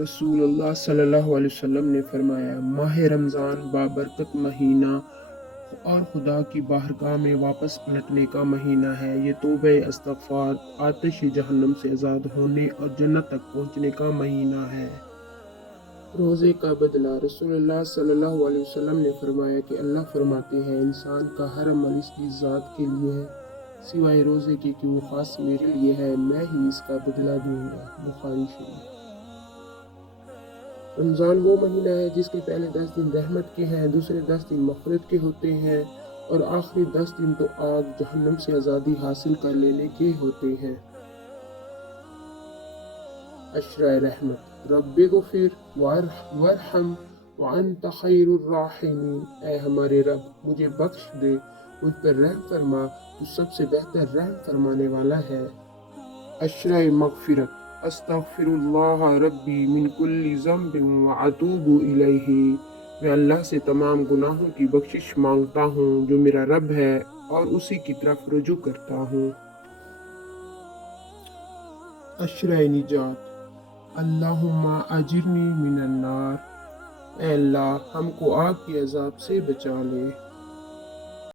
رسول اللہ صلی اللہ علیہ وسلم نے فرمایا، ماہ رمضان بابرکت مہینہ اور خدا کی بارگاہ میں واپس پلٹنے کا مہینہ ہے۔ یہ توبہ استغفار، آتش جہنم سے آزاد ہونے اور جنت تک پہنچنے کا مہینہ ہے۔ روزے کا بدلہ۔ رسول اللہ صلی اللہ علیہ وسلم نے فرمایا کہ اللہ فرماتے ہیں، انسان کا ہر عمل اس کی ذات کے لیے ہے سوائے روزے کے کہ وہ خاص میرے لیے ہے، میں ہی اس کا بدلہ دوں گا۔ بخاری شریف۔ رمضان وہ مہینہ ہے جس کے پہلے 10 دن رحمت کے ہیں، دوسرے 10 دن مغفرت کے ہوتے ہیں اور آخری 10 دن تو آگ جہنم سے آزادی حاصل کر لینے کے ہوتے ہیں۔ عشرہ رحمت۔ رب اغفر وارحم وانت خیر الراحمین۔ اے ہمارے رب، مجھے بخش دے، مجھ پر رحم فرما، تو سب سے بہتر رحم فرمانے والا ہے۔ عشرہ مغفرت۔ استغفر اللہ ربی من کل ذنب واتوب الیہ۔ میں اللہ سے تمام گناہوں کی بخشش مانگتا ہوں جو میرا رب ہے اور اسی کی طرف رجوع کرتا ہوں۔ عشرہ نجات۔ اللہم اجرنی من النار۔ اے اللہ، ہم کو آگ کے عذاب سے بچا لے۔